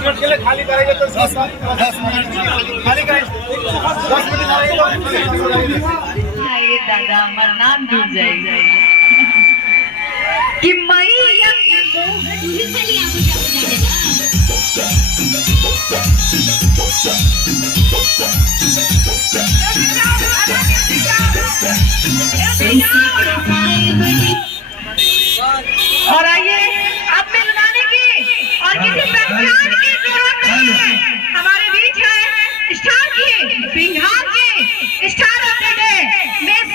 Minute के लिए खाली करेंगे तो 10 मिनट खाली करें, 10 मिनट ये दादा हमारा नाम डूब जाएगा कि मैया और आइए अब मिलवाने की और किसी पहचान की जरूरत नहीं है। हमारे बीच है स्टार की, बिहार की star of the day, miss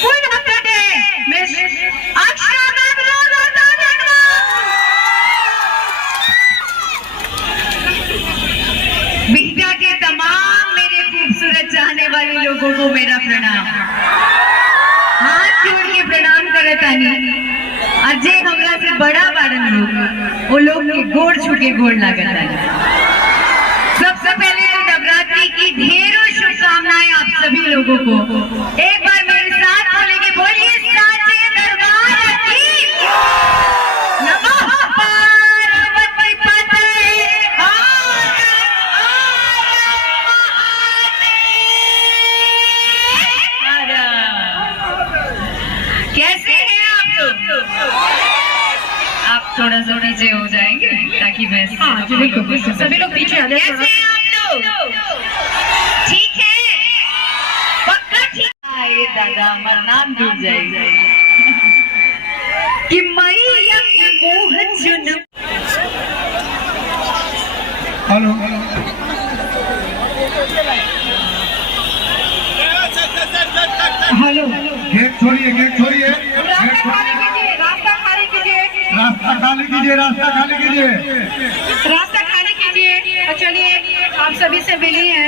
queen of the day, miss Akshara ma'am. Bihta के तमाम मेरे खूबसूरत चाहने वाले लोगों को मेरा प्रणाम, हाथ जोड़ के प्रणाम करे तानी। अजय हमरा से बड़ा बारन लोग वो लोग के गोड़ छुके गोड़ लागत है। सबसे पहले नवरात्रि की ढेरों शुभकामनाएं आप सभी लोगों को। एक बार मेरे साथ बोलेंगे, बोलिए साचे दरबार की नमः पार्वती पते। कैसे हैं आप लोग? आप थोड़ा सा नीचे हो जाएंगे ताकि मैं सभी लोग पीछे आ जाए। कैसे हैं आप लोग? ठीक है, पक्का ठीक है। ये दादा हमारा नाम डूब जाएगा कि मैया की मोहन चुन। हेलो हेलो, गेट छोड़िए, गेट छोड़िए, रास्ता खाली कीजिए, रास्ता खाली कीजिए, रास्ता खाली कीजिए, रास्ता खाली कीजिए, रास्ता खाली कीजिए। चलिए आप सभी से मिली है।